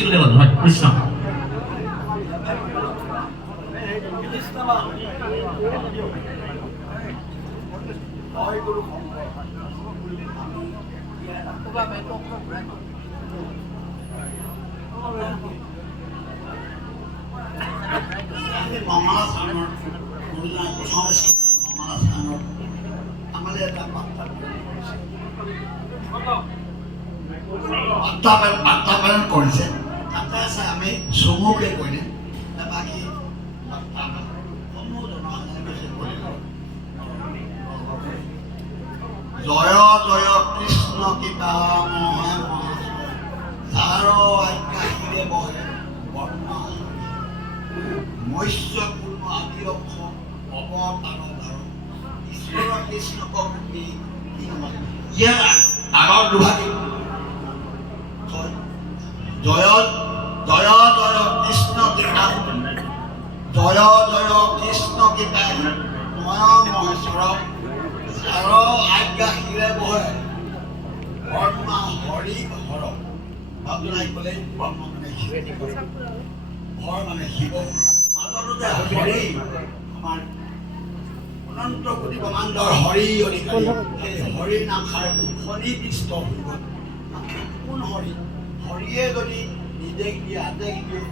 কৃষ্ণ বাৰ্তাপালন কৰিছে তাতে আছে আমি চমুকে কৰিলে বাকী জয় জয় কৃষ্ণ কৃপা মহে যাৰ আজ্ঞা হিৰে বহে বৰ্মা মৎস্য পূৰ্ণ আদি অংশ অৱতাৰ ঈশ্বৰ কৃষ্ণক ইয়াৰ আগৰ দুভাগী জয় জয় জয় কৃষ্ণ কৃপা জয় জয় কৃষ্ণ কৃপা ময় মহেশ্বৰ যাৰ আজ্ঞা হিৰে বহে ব্ৰহ্মা হৰি হৰ ভাবনাই ক'লে ব্ৰহ্ম মানে হৰ মানে শিৱ মাজতে হৰি আমাৰ অনন্ত কোটি ব্ৰহ্মাণ্ডৰ হৰি অধিকাৰী সেই হৰিৰ নাম সন্নিবিষ্ট হৈ গ'ল কোন হৰি হৰিয়ে যদি নিৰ্দেশ দিয়ে আদেশ দিয়ে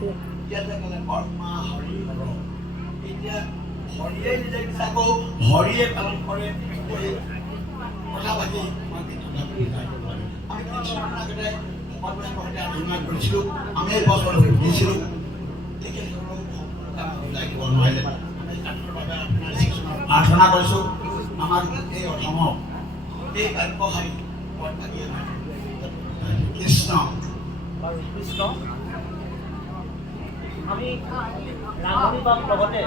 ইয়াতে ক'লে ব্ৰহ্মা হৰি হৰ এতিয়া হৰিয়ে নিজে আকৌ হৰিয়ে পালন কৰে কথা পাতি আমি কিছুমানে আলোচনা কৰিছিলোঁ আমি এই বছৰ দিছিলোঁ লাগিব নোৱাৰিলে প্ৰাৰ্থনা কৰিছোঁ আমাৰ এই অসমক এই কাৰ্যশালী কৃষ্ণ কৃষ্ণ আমি ৰান্ধনি বাপ লগতে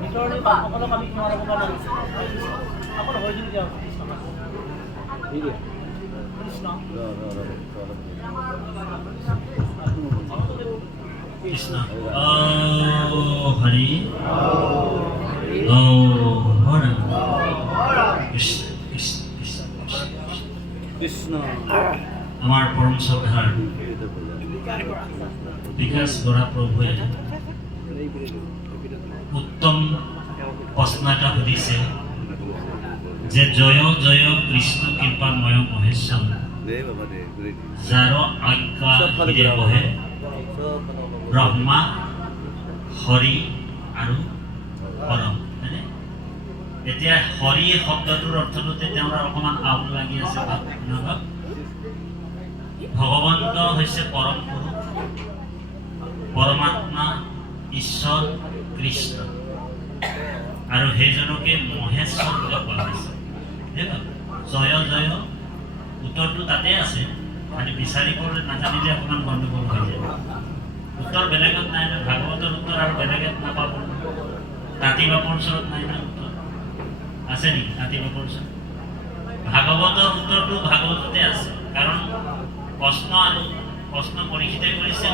ভিতৰণি বাপসকলক আমি সেৱা ল'ব কাৰণে অকল হৈ যদি যাওঁ কৃষ্ণ কৃষ্ণ হৰি কৃষ্ণ কৃষ্ণ কৃষ্ণ কৃষ্ণ আমাৰ পৰম শ্ৰদ্ধাৰ বিকাশ বৰা প্ৰভুৱে উত্তম প্ৰশ্ন এটা সুধিছে যে জয় জয় কৃষ্ণ কৃপাময় মহেশ্বৰ যাৰ আজ্ঞা হিৰে বহে ব্ৰহ্মা হৰি আৰু পৰম হয়নে এতিয়া হৰি শব্দটোৰ অৰ্থটোতে তেওঁৰ অকণমান আউল লাগি আছে ভগৱন্ত হৈছে পৰম পুৰুষ পৰমাত্মা ঈশ্বৰ কৃষ্ণ আৰু সেইজনকে মহেশ্বৰ বুলি কোৱা হৈছে জয় জয় উত্তৰটো তাতে আছে খালি বিচাৰিবলৈ নাজানিলে অকণমান গণ্ডগোল হৈ যায় উত্তৰ বেলেগত নাই ন ভাগৱতৰ উত্তৰ আৰু বেলেগত নাপাব তাঁতী বাপৰ ওচৰত নাই ন উত্তৰ আছে নেকি তাঁতী বাপৰ ওচৰত ভাগৱতৰ উত্তৰটো ভাগৱততে আছে কাৰণ প্ৰশ্ন পৰীক্ষিতে কৰিছে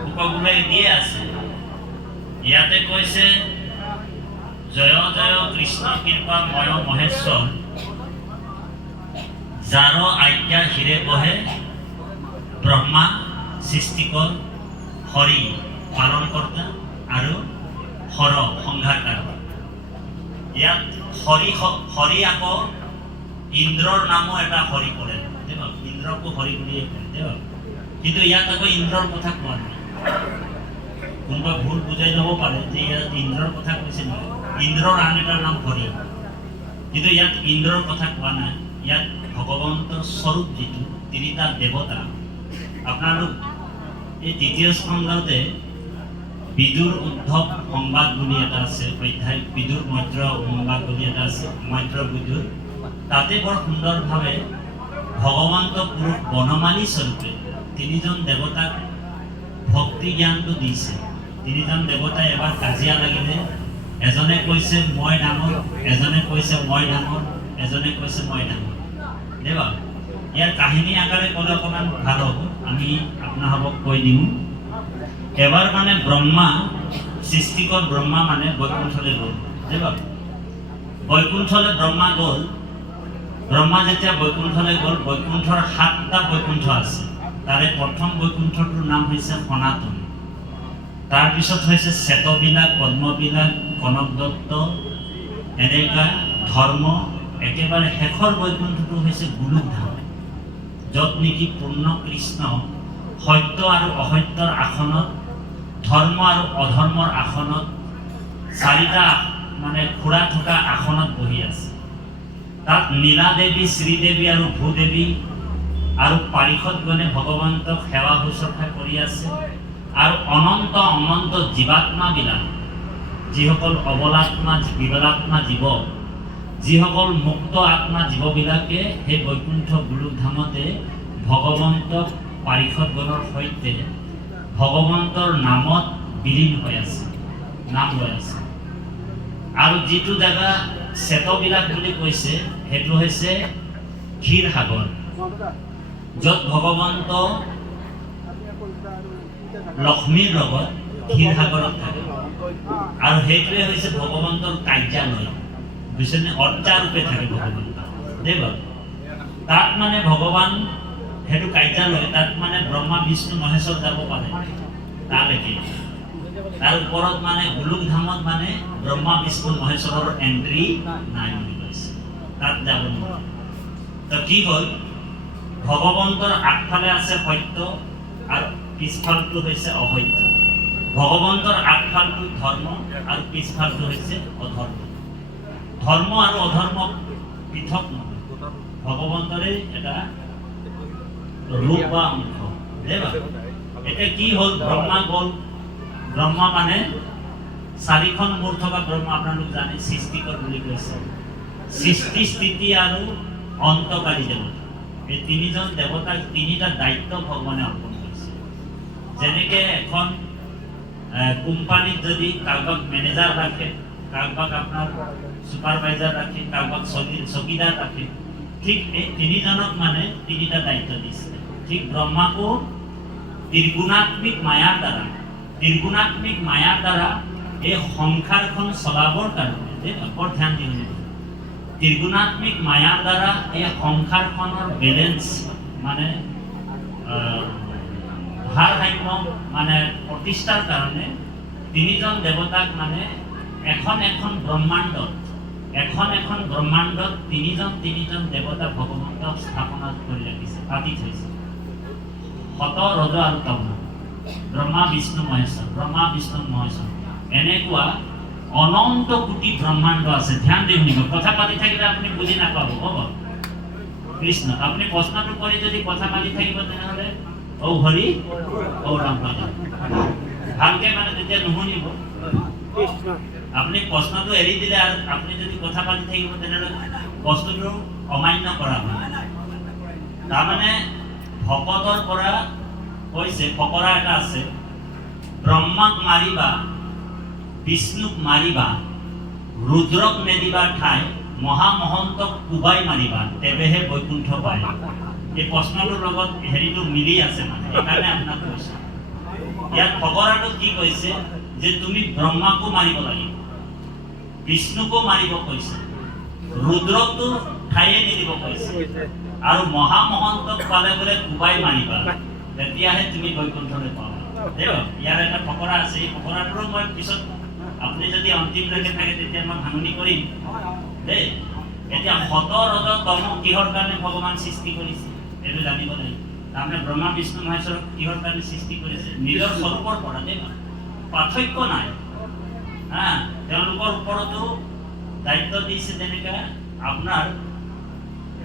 উপগুলাই দিয়ে আছে ইয়াতে কৈছে জয় জয় কৃষ্ণ কৃপা ময় মহেশ্বৰ যাৰ আজ্ঞা হিৰে বহে ব্ৰহ্মা সৃষ্টিকৰ হৰি পালনকৰ্তা আৰু হৰ সংঘাৰকাৰী ইয়াত হৰি আকৌ ইন্দ্ৰৰ নামো এটা হৰি কৰে ইন্দ্ৰকো হৰি বুলিয়ে কয় কিন্তু ইয়াত আকৌ ইন্দ্ৰৰ কথা কোৱা নাই কোনোবা ভুল বুজাই ল'ব পাৰে যে ইয়াত ইন্দ্ৰৰ কথা কৈছে নহয় ইন্দ্ৰৰ আন এটাৰ নাম হৰি কিন্তু ইয়াত ইন্দ্ৰৰ কথা কোৱা নাই ইয়াত ভগৱন্তৰ স্বৰূপ যিটো তিনিটা দেৱতা আপোনালোক এই তৃতীয় স্কন্ধতে বিদুৰ উদ্ধৱ সংবাদ বুলি এটা আছে অধ্যায় বিদুৰ মৈত্ৰ সংবাদ বুলি এটা আছে মৈত্ৰ বিদুৰ তাতে বৰ সুন্দৰভাৱে ভগৱন্ত পুৰুষ বনমালী স্বৰূপে তিনিজন দেৱতাক ভক্তি জ্ঞানটো দিছে তিনিজন দেৱতাই এবাৰ কাজিয়া লাগিলে এজনে কৈছে মই ডাঙৰ এজনে কৈছে মই ডাঙৰ এজনে কৈছে মই ডাঙৰ দেৱা ইয়াৰ কাহিনী আকাৰে ক'লে অকণমান ভাল হ'ব আমি আপোনালোকক কৈ দিওঁ এবাৰ মানে ব্ৰহ্মা সৃষ্টিকৰ ব্ৰহ্মা মানে বৈকুণ্ঠলৈ গ'ল দেৱা বৈকুণ্ঠলৈ ব্ৰহ্মা গ'ল ব্ৰহ্মা যেতিয়া বৈকুণ্ঠলৈ গ'ল বৈকুণ্ঠৰ 7টা বৈকুণ্ঠ আছে তাৰে প্ৰথম বৈকুণ্ঠটোৰ নাম হৈছে সনাতন, তাৰপিছত হৈছে শ্বেতবিলাক, পদ্মবিলাক, কনক দত্ত, এনেকা ধৰ্ম। একেবাৰে শেষৰ বৈকুণ্ঠটো হৈছে গোলোকধাম, য'ত নেকি পূৰ্ণ কৃষ্ণ সত্য আৰু অসত্যৰ আসনত, ধৰ্ম আৰু অধৰ্মৰ আসনত, চাৰিটা মানে খুৰা থকা আসনত বহি আছে। তাত নীলা দেৱী, শ্ৰীদেৱী আৰু ভূদেৱী আৰু পাৰিষদগণে ভগৱন্তক সেৱা শুশ্ৰূষা কৰি আছে। আৰু অনন্ত অনন্ত জীৱাত্মাবিলাক, যিসকল অবলাত্মা বিবলাত্মা জীৱ, যিসকল মুক্ত আত্মা জীৱবিলাকে সেই বৈকুণ্ঠ গোলোকধামতে ভগৱন্তক পাৰিষদগণৰ সৈতে ভগৱন্তৰ নামত বিলীন হৈ আছে, নাম লৈ আছে। আৰু যিটো জেগা শ্বেতবিলাক বুলি কৈছে সেইটো হৈছে ক্ষীৰসাগৰ, য'ত ভগৱন্ত লক্ষ্মীৰ লগত ক্ষীৰসাগৰত থাকে। আৰু সেইটোৱে হৈছে ভগৱন্তৰ কাৰ্যালয়, বুজিছেনে? অৰ্চাৰূপে থাকে ভগৱন্ত দেৱ। তাত মানে ভগৱান সেইটো কাৰ্যালয়, তাত মানে ব্ৰহ্মা বিষ্ণু মহেশ্বৰ যাব পাৰে তালৈকে। তাৰ ওপৰত মানে গোলোকধামত মানে ব্ৰহ্মা বিষ্ণু মহেশ্বৰৰ এন্ট্ৰি নাই বুলি কৈছে, তাত যাব নোৱাৰে। তো কি হ'ল, ভগৱন্তৰ আগফালে আছে সত্য আৰু পিছফালটো হৈছে অসত্য। ভগৱন্তৰ আগফালটো ধৰ্ম আৰু পিছফালটো হৈছে অধৰ্ম। ধৰ্ম আৰু অধৰ্ম পৃথক নহয়, ভগৱন্তৰে এটা ৰূপ বা অংশ। এতিয়া কি হ'ল, ব্ৰহ্মা গ'ল। ব্ৰহ্মা মানে চাৰিখন মূৰ থকা ব্ৰহ্মা, আপোনালোক জানে, সৃষ্টিকৰ বুলি কৈছে। সৃষ্টি, স্থিতি আৰু অন্তকাৰী দেৱতা, এই তিনিজন দেৱতাক তিনিটা দায়িত্ব ভগৱানে অৰ্পণ কৰিছে। যেনেকৈ এখন কোম্পানীত যদি কাৰোবাক মেনেজাৰ ৰাখে, কাৰোবাক আপোনাৰ ছুপাৰভাইজাৰ ৰাখে, কাৰোবাক চকীদাৰ ৰাখে, ঠিক এই তিনিজনক মানে তিনিটা দায়িত্ব দিছে। ঠিক ব্ৰহ্মাকো ত্ৰিগুণাত্মিক মায়াৰ দ্বাৰা এই সংসাৰখন চলাবৰ কাৰণে বৰ ধ্যান দিব লাগিব। ত্ৰিগুণাত্মিক মায়াৰ দ্বাৰা এই সংসাৰখনৰ বেলেঞ্চ মানে ভাৰসাম্য মানে প্ৰতিষ্ঠাৰ কাৰণে তিনিজন দেৱতাক মানে এখন ব্ৰহ্মাণ্ডত তিনিজন দেৱতা ভগৱন্তক স্থাপনা কৰি ৰাখিছে, পাতি থৈছে। সত, ৰজ আৰু তম, ব্ৰহ্মা বিষ্ণু মহেশ্বৰ, এনেকুৱা অনন্ত কোটি ব্ৰহ্মাণ্ড আছে। ধ্যান দি শুনিব, কথা পাতি থাকিলে আপুনি বুজি নাপাব। হ'ব কৃষ্ণ, আপুনি প্ৰশ্নটো কৰি যদি কথা পাতি থাকিব তেনেহ'লে ঔ হৰি ঔ ৰাম হৈ যাব। ভালকে মানে তেতিয়া নুশুনিব। আপুনি প্ৰশ্নটো এৰি দিলে আৰু আপুনি যদি কথা পাতি থাকিব তেনেহ'লে বস্তুটো অমান্য কৰা হয়। তাৰমানে ভকতৰ পৰা কৈছে, ফকৰা এটা আছে, ব্ৰহ্মাক মাৰিবা, বিষ্ণুক মাৰিবা, ৰুদ্ৰক নেদিবা ঠাই, মহামহন্তক কোবাই মাৰিবা, তেৱেহে বৈকুণ্ঠ পায়। এই প্ৰশ্নটোৰ লগত হেৰিটো মিলি আছে, মানে সেইকাৰণে আপোনাক কৈছে। ইয়াত ফকৰাটোত কি কৈছে যে তুমি ব্ৰহ্মাকো মাৰিব লাগিব, বিষ্ণুকো মাৰিব কৈছে, ৰুদ্ৰকটো ঠায়ে নিদিব কৈছে, আৰু মহামহন্তক পালে বোলে কোবাই মাৰিবা, তেতিয়াহে তুমি বৈকুণ্ঠলৈ পাবা। ইয়াৰ এটা ফকৰা আছে, এই ফকৰাটোৰো মই পিছত আপুনি যদি অন্তিমলৈকে থাকে তেতিয়া মই ভাঙনি কৰিম দেই। এতিয়া সত, ৰজ, তম কিহৰ কাৰণে ভগৱান সৃষ্টি কৰিছে এইটো জানিব লাগিব। তাৰমানে ব্ৰহ্মা বিষ্ণু মহেশ্বৰক কিহৰ কাৰণে সৃষ্টি কৰিছে? নিজৰ স্বৰূপৰ পৰা দেই, পাৰ্থক্য নাই। তেওঁলোকৰ ওপৰতো দায়িত্ব দিছে। তেনেকৈ আপোনাৰ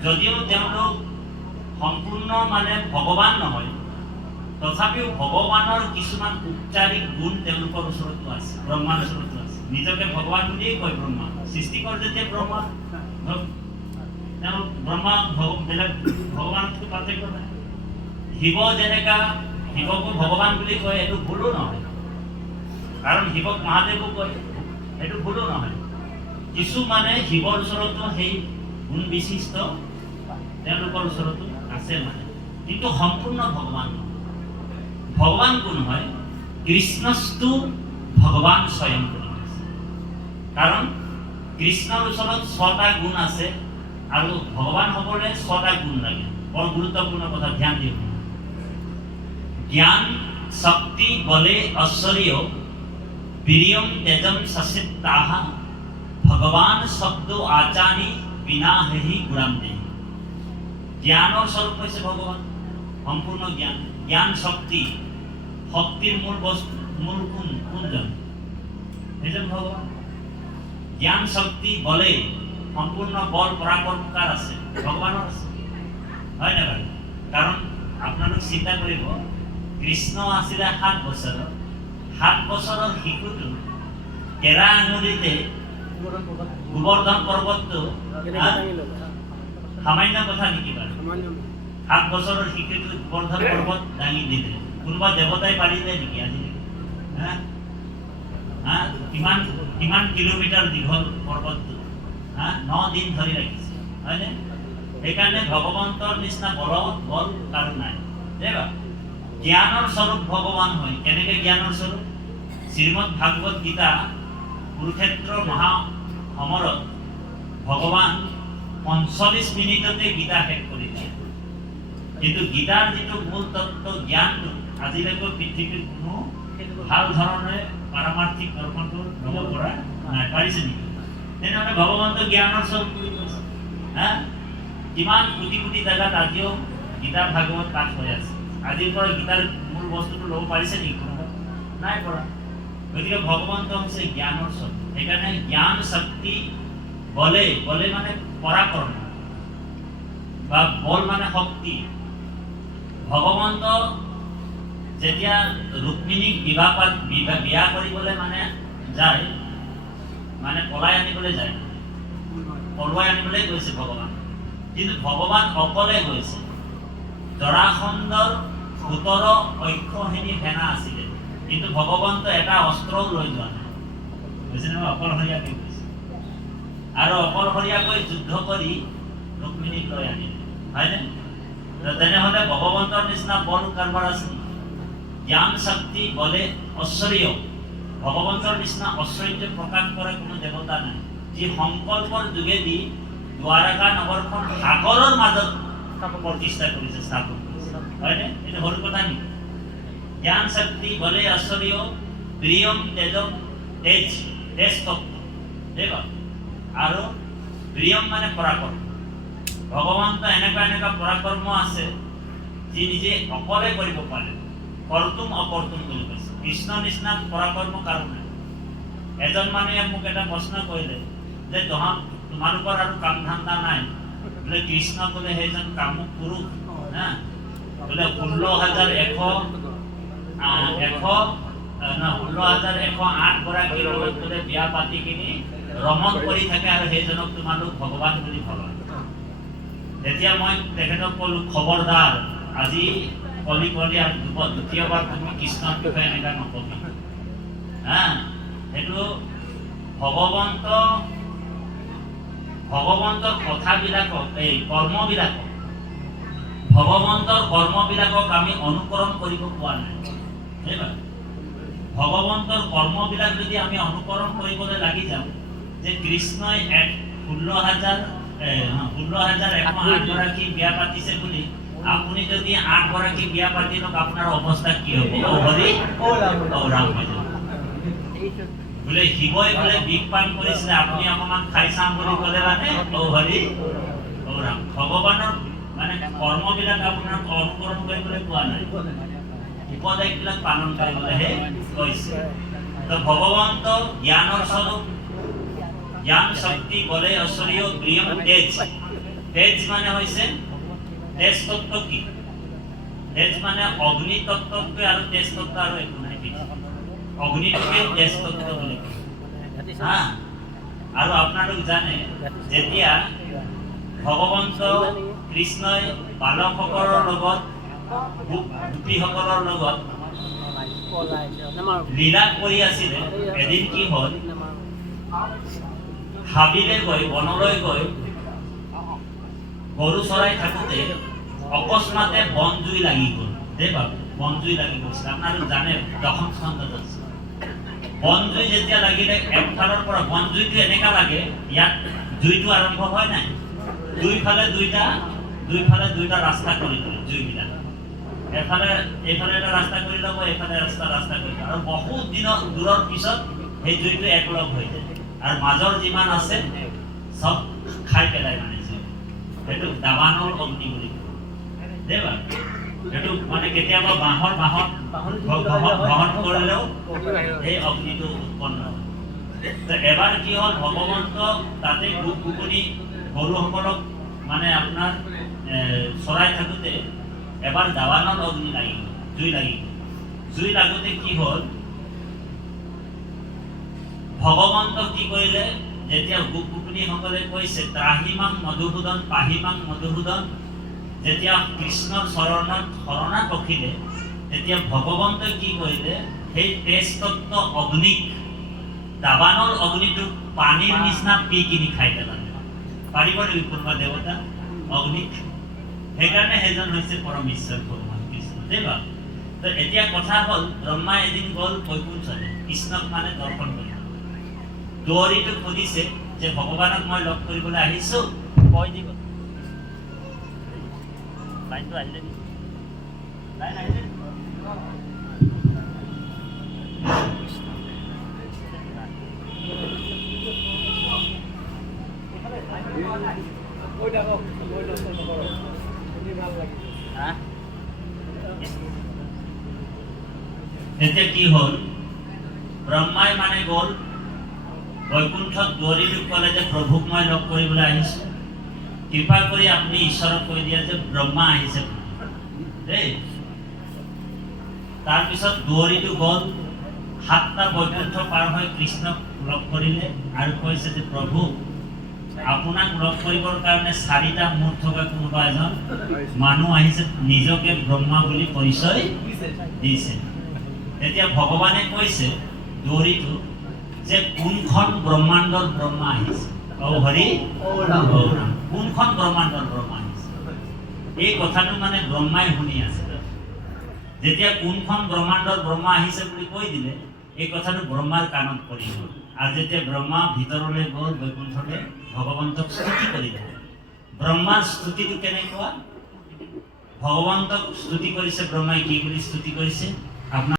যদিও তেওঁলোক সম্পূৰ্ণ মানে ভগৱান নহয়, তথাপিও ভগৱানৰ কিছুমান উপচাৰিক গুণ তেওঁলোকৰ ওচৰতো আছে, ব্ৰহ্মাৰ ওচৰতো আছে। নিজকে ভগৱান বুলিয়েই কয় ব্ৰহ্মা। সৃষ্টিকৰ যেতিয়া ব্ৰহ্মা, তেওঁ ব্ৰহ্মা বেলেগ ভগৱানতকৈ পাৰ্থক্য নাই। শিৱ যেনেকা শিৱকো ভগৱান বুলি কয়, এইটো ভুলো নহয়, কাৰণ শিৱক মহাদেৱো কয়, সেইটো ভুলো নহয়। কিছু মানে শিৱৰ ওচৰতো সেই গুণ বিশিষ্ট তেওঁলোকৰ ওচৰতো আছে মানে, কিন্তু সম্পূৰ্ণ ভগৱান নহয়। ভগৱান কোন হয়? কৃষ্ণস্তু ভগৱান স্বয়ং বুলি কৈছে। কাৰণ কৃষ্ণৰ ওচৰত 6টা গুণ আছে, আৰু ভগৱান হ'বলৈ 6টা গুণ লাগে। বৰ গুৰুত্বপূৰ্ণ কথা, ধ্যান দিব। জ্ঞান শক্তি বলে ঐশ্বর্য বীর্যম তেজম সসিত তাহা ভগবান শব্দ আচানি বিনা হেহি গুণাম দেহি। জ্ঞানৰ স্বৰূপ হৈছে ভগৱান, সম্পূৰ্ণ জ্ঞান। জ্ঞান শক্তি, শক্তিৰ মূল বস্তু মূল কোনজন? সেইজন ভগৱান। জ্ঞান শক্তি বলে সম্পূৰ্ণ বল পৰাক্ৰমকাৰ আছে, ভগৱানৰ আছে, হয় নে বাৰু? কাৰণ আপোনালোক চিন্তা কৰিব, কৃষ্ণ আছিলে 7 বছৰৰ, 7 বছৰৰ শিশুটো কেৰা আঙুলিতে গোবৰ্ধন পৰ্বতটো সামান্য কথা নেকি বাৰু? 7 বছৰৰ শিশুটো গোবৰ্ধন পৰ্বত দাঙি দিলে, কোনোবা দেৱতাই পাৰিলে নেকি আজিলৈকে? কিমান কিমান কিলোমিটাৰ দীঘল পৰ্বতটো 9 দিন ধৰি ৰাখিছে, হয়নে? সেইকাৰণে ভগৱন্তৰ নিচিনা বল কাৰো নাই। জ্ঞানৰ স্বৰূপ ভগৱান হয়। কেনেকে জ্ঞানৰ স্বৰূপ? শ্ৰীমদ ভাগৱত গীতা কুৰুক্ষেত্ৰ মহাসমৰত ভগৱান 45 মিনিটতে গীতা শেষ কৰি দিয়ে। কিন্তু গীতাৰ যিটো মূল তত্ত্ব জ্ঞানটো আজিলৈকে পৃথিৱীৰ কোনো ভাল ধৰণে পাৰমাৰ্থিক দৰ্শনটো ল'ব পৰা নাই, পাৰিছে নেকি? তেনেহ'লে ভগৱন্ত জ্ঞানৰ স্বৰূপ বুলি কৈছে। কিমান কোটি কোটি জেগাত আজিও গীতা ভাগৱত পাঠ হৈ আছে। আজিৰ পৰা গীতাৰ মূল বস্তুটো ল'ব পাৰিছে নেকি? নাই পৰা। গতিকে ভগৱন্ত হৈছে জ্ঞানৰ স্বৰূপ। সেইকাৰণে জ্ঞান শক্তি বলে মানে পৰাক্ৰম বা বল মানে শক্তি। ভগৱন্ত যেতিয়া ৰুক্মিণীক বিয়া কৰিবলৈ মানে যায়, মানে পলাই আনিবলৈ যায়, পলুৱাই আনিবলৈ গৈছে ভগৱান। কিন্তু ভগৱান অকলে গৈছে। জৰাসন্ধৰ 17 অক্ষৌহিণী সেনা আছিলে, কিন্তু ভগৱন্ত এটা অস্ত্ৰও লৈ যোৱা নাই, বুজিছেনে? অকলশৰীয়াকৈ গৈছে আৰু অকলশৰীয়াকৈ যুদ্ধ কৰি ৰুক্মিণীক লৈ আনিলে, হয়নে? তেনেহ'লে ভগৱন্তৰ নিচিনা বল কাৰোবাৰ আছে নেকি? জ্ঞান শক্তি বলে ঐশ্বৰ্য, ভগৱন্তৰ নিচিনা ঐশ্বৰ্য প্ৰকাশ কৰা কোনো দেৱতা নাই। যি সংকল্পৰ যোগেদি দ্বাৰকা নগৰখন সাগৰৰ মাজত প্ৰতিষ্ঠা কৰিছে, স্থাপন কৰিছে, হয়নে? এইটো সৰু কথা নেকি? জ্ঞান শক্তি বলে ঐশ্বৰ্য বীৰ্যম তেজম তেজ তত্ত্ব আৰু বীৰ্যম মানে পৰাক্ৰম। ভগৱন্ত এনেকুৱা পৰাক্ৰম আছে যি নিজে অকলে কৰিব পাৰে, কৰ্তুম অকৰ্তুম বুলি কৈছে। কৃষ্ণ নিচিনা পৰাক্ৰম কাৰো নাই। এজন মানুহে মোক এটা প্ৰশ্ন কৰিলে যে তোমালোকৰ আৰু কাম ধান্দা নাই বোলে? কৃষ্ণ বোলে সেইজন কামুক পুৰুষ, বোলে 16,108 গৰাকীৰ লগত বোলে বিয়া পাতি কিনি ৰমণ কৰি থাকে আৰু সেইজনক তোমালোক ভগৱান বুলি ভাবা। তেতিয়া মই তেখেতক ক'লো, খবৰদাৰ, আজি কলি আৰু দ্বিতীয়বাৰ তুমি কৃষ্ণৰ বিষয়ে এনেকুৱা নকবি। সেইটো ভগৱন্তৰ কথাবিলাকক, এই ভগৱন্তৰ কৰ্মবিলাকক আমি অনুকৰণ কৰিব পোৱা নাই। ভগৱন্তৰ কৰ্মবিলাক যদি আমি অনুকৰণ কৰিবলৈ লাগি যাওঁ, যে কৃষ্ণই 16,108 গৰাকী বিয়া পাতিছে বুলি আপুনি যদি 8 গৰাকী বিয়া পাতি লওক, আপোনাৰ অৱস্থা কি হ'ব? ৰাম হৈ যাব। বোলে শিৱই বোলে বিষ পান কৰিছিলে, আপুনি অকণমান খাই চাম বুলি ক'লে মানে ৰাম। ভগৱানৰ মানে কৰ্মবিলাক আপোনাক অনুকৰণ কৰিবলৈ পোৱা নাই, উপদেশবিলাক পালন কৰিবলৈহে কৈছে। তো ভগৱন্ত জ্ঞানৰ স্বৰূপ, জ্ঞান শক্তি বলে ঐশ্বৰ্য বীৰ্যম তেজ। তেজ মানে হৈছে তেজ তত্ত্ব। কি তেজ মানে? অগ্নি তত্ত্বতকৈ আৰু তেজ তত্ত্ব আৰু একো নাই। অগ্নিটোকে তেজ তত্ত্ব বুলি কয়। আৰু আপোনালোক জানে, যেতিয়া ভগৱন্ত কৃষ্ণই বালকসকলৰ লগত, গোপীসকলৰ লগত লীলা কৰি আছিলে, এদিন কি হ'ল, হাবিলে গৈ, বনলৈ গৈ গৰু চৰাই থাকোঁতে অকস্মাতে বনজুই লাগি গ'ল। বনজুই লাগি গৈছিল। আপোনালোক জানে, 10ম স্কন্ধত আছে। বনজুই যেতিয়া লাগিলে, একফালৰ পৰা বনজুইটো এনেকুৱা লাগে, ইয়াত জুইটো আৰম্ভ হয় নাই, দুইফালে দুইটা ৰাস্তা কৰি দিলে জুইবিলাক। এইফালে এটা ৰাস্তা কৰি ল'ব, এইফালে ৰাস্তা কৰি ল'ব, আৰু বহুত দূৰৰ পিছত সেই জুইটো একলগ হৈ যায়, আৰু মাজৰ যিমান আছে চব খাই পেলাই মানে জুই। সেইটো দাবানল অগ্নি বুলি কয় দেৱা। সেইটো মানে কেতিয়াবা বাঁহৰ বহন কৰিলেও এই অগ্নিটো উৎপন্ন হয়। এবাৰ কি হ'ল, ভগৱন্ত তাতে গোপগুপনি গৰুসকলক মানে আপোনাৰ চৰাই থাকোঁতে এবাৰ দাবানল অগ্নি লাগি গ'ল, জুই লাগোতে কি হ'ল, ভগৱন্তক কি কৰিলে, যেতিয়া গোপগুপনিসকলে কৈছে ত্ৰাহিমাং মধুসূদন পাহিমাং মধুসূদন, যেতিয়া কৃষ্ণৰ চৰণত শৰণাত ৰখিলে, তেতিয়া ভগৱন্তই কি কৰিলে, সেই তেজ তত্ত্ব অগ্নিক, দাবানল অগ্নিটোক পানীৰ নিচিনা পি কিনি খাই পেলালে। পাৰিব নেকি কোনোবা দেৱতা অগ্নিক? সেইকাৰণে সেইজন হৈছে পৰম ঈশ্বৰ ভগৱান কৃষ্ণ দেৱা। তো এতিয়া কথা হ'ল, ব্ৰহ্মা এদিন গ'ল বৈকুণ্ঠলৈ, কৃষ্ণক মানে দৰ্শন কৰিব। দুৱৰীটোক সুধিছে যে ভগৱানক মই লগ কৰিবলৈ আহিছো, কৈ দিব। লাইনটো আহিলে নেকি? লাইন আহিলে নেকি? এতিয়া কি হ'ল, ব্ৰহ্মাই মানে গ'ল বৈকুণ্ঠত, দুৱৰীটোক ক'লে যে প্ৰভুক মই লগ কৰিবলৈ আহিছো, কৃপা কৰি আপুনি ঈশ্বৰক কৈ দিয়ে যে ব্ৰহ্মা আহিছে দেই। তাৰপিছত দুৱৰীটো গ'ল, 7টা বৈকুণ্ঠ পাৰ হৈ কৃষ্ণক লগ কৰিলে আৰু কৈছে যে প্ৰভু, আপোনাক লগ কৰিবৰ কাৰণে 4টা মূৰ থকা কোনোবা এজন মানুহ আহিছে, নিজকে ব্ৰহ্মা বুলি পৰিচয় দিছে। এতিয়া ভগৱানে কৈছে দুৱৰীটো যে কোনখন ব্ৰহ্মাণ্ডৰ ব্ৰহ্মা আহিছে, হৰি কোনখন ব্ৰহ্মাণ্ডৰ ব্ৰহ্মা আহিছে, এই কথাটো মানে ব্ৰহ্মাই শুনি আছে। যেতিয়া কোনখন ব্ৰহ্মাণ্ডৰ ব্ৰহ্মা আহিছে বুলি কৈ দিলে, এই কথাটো ব্ৰহ্মাৰ কাণত পৰি গ'ল। আৰু যেতিয়া ব্ৰহ্মা ভিতৰলৈ গ'ল বৈকুণ্ঠলৈ, ভগৱন্তক স্তুতি কৰিলে। ব্ৰহ্মাৰ স্তুতিটো কেনেকুৱা, ভগৱন্তক স্তুতি কৰিছে ব্ৰহ্মাই, কি বুলি স্তুতি কৰিছে আপোনাৰ